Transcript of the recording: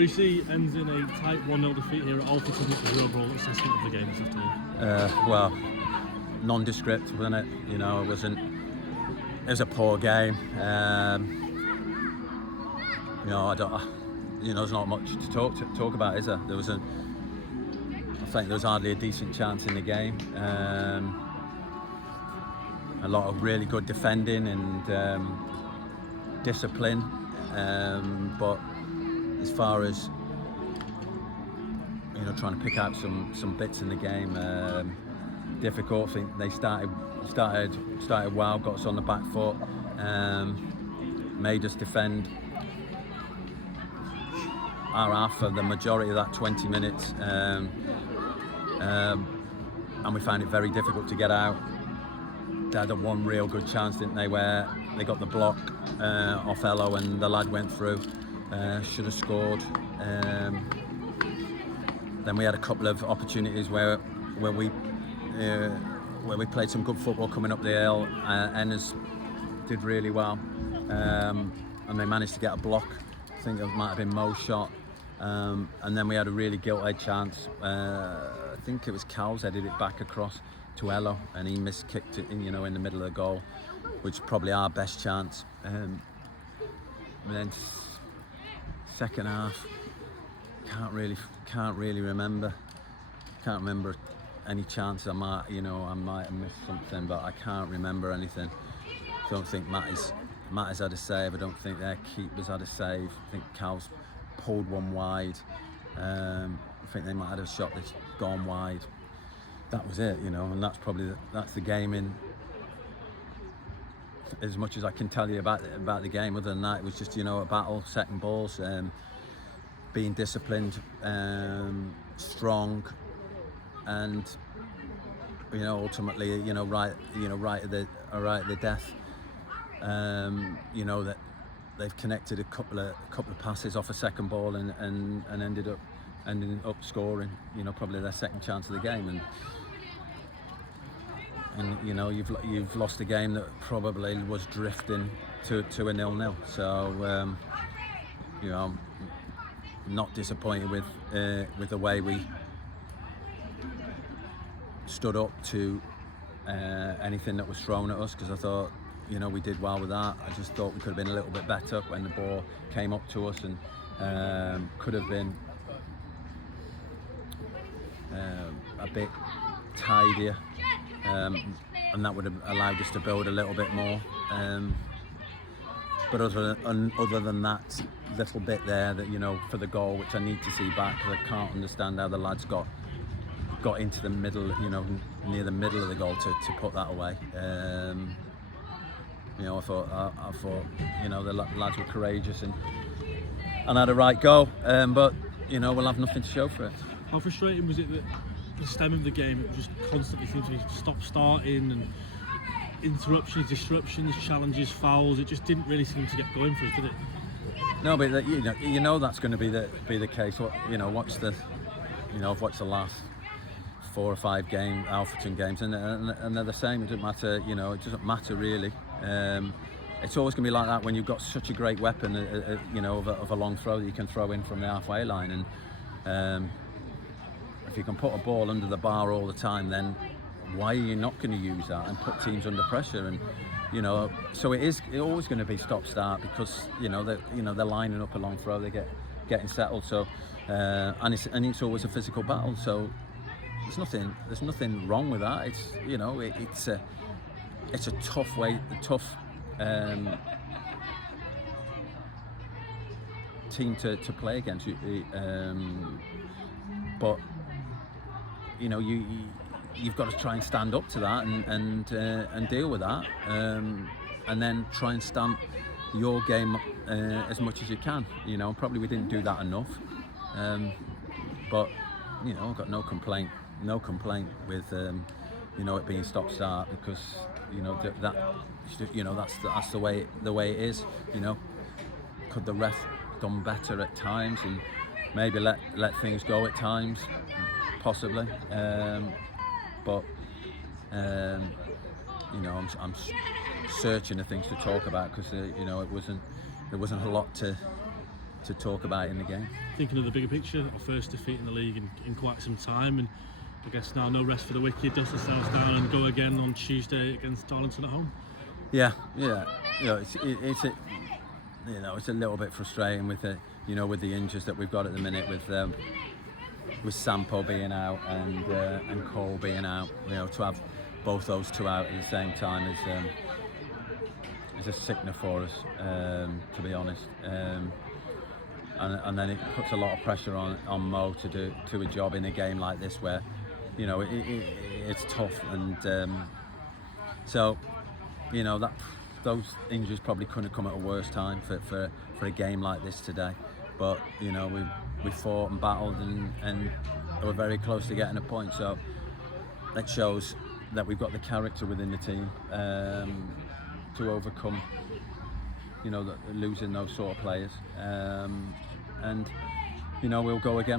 Preece ends in a tight 1-0 defeat here at Alfreton. What's the overall assessment of the game this afternoon? Well, nondescript, wasn't it? You know, it was a poor game. You know, there's not much to talk about, is there? I think there was hardly a decent chance in the game. A lot of really good defending and discipline, but as far as trying to pick out some bits in the game, difficult. I think they started well, got us on the back foot, made us defend our half for the majority of that 20 minutes, and we found it very difficult to get out. They had one real good chance, didn't they, where they got the block off Ello and the lad went through, should have scored. Then we had a couple of opportunities where we played some good football coming up the hill. Ennis did really well, and they managed to get a block. I think it might have been Mo's shot, and then we had a really gilt-edged chance. I think it was Cowles headed it back across to Ello, and he miskicked it in the middle of the goal, which is probably our best chance. And then second half, can't really remember. Can't remember any chance. I might have missed something, but I can't remember anything. I don't think Matty's had a save. I don't think their keepers had a save. I think Cowles pulled one wide. I think they might have had a shot that's gone wide. That was it, and that's the game in as much as I can tell you about the game. Other than that, it was just a battle, second balls, being disciplined, strong, and ultimately right at the death. That they've connected a couple of passes off a second ball and ended up scoring. Probably their second chance of the game, and you've lost a game that probably was drifting to a 0-0. So I'm not disappointed with the way we stood up to anything that was thrown at us, because I thought we did well with that. I just thought we could have been a little bit better when the ball came up to us, and could have been a bit tidier, and that would have allowed us to build a little bit more. But other than that little bit there, that for the goal, which I need to see back, because I can't understand how the lads got into the middle, near the middle of the goal to put that away. I thought the lads were courageous and had a right go, but we'll have nothing to show for it. How frustrating was it that the stem of the game, it just constantly seemed to be stop-starting and interruptions, disruptions, challenges, fouls? It just didn't really seem to get going for us, did it? No, but that's going to be the case. Watch the I've watched the last 4 or 5 Alfreton games, and they're the same. It doesn't matter. It doesn't matter really. It's always going to be like that when you've got such a great weapon, of a long throw that you can throw in from the halfway line, and if you can put a ball under the bar all the time, then why are you not going to use that and put teams under pressure? And so it's always going to be stop-start, because they're lining up a long throw, they getting settled. So and it's always a physical battle. So there's nothing wrong with that. It's a tough team to play against. But you've got to try and stand up to that and deal with that, and then try and stamp your game as much as you can. Probably we didn't do that enough, but I've got no complaint with it being stop-start, because that's the way it is. Could the ref done better at times and maybe let things go at times? Possibly, but I'm searching of things to talk about, because there wasn't a lot to to talk about in the game. Thinking of the bigger picture, our first defeat in the league in quite some time, and I guess now no rest for the wicked, dust ourselves down and go again on Tuesday against Darlington at home. Yeah. It's a little bit frustrating with the with the injuries that we've got at the minute, with Sampo being out and Cole being out. To have both those two out at the same time is a sickener for us, to be honest. And then it puts a lot of pressure on Mo to do a job in a game like this where it's tough, and so that those injuries probably couldn't have come at a worse time for a game like this today. But we fought and battled and were very close to getting a point. So that shows that we've got the character within the team to overcome losing those sort of players. And we'll go again.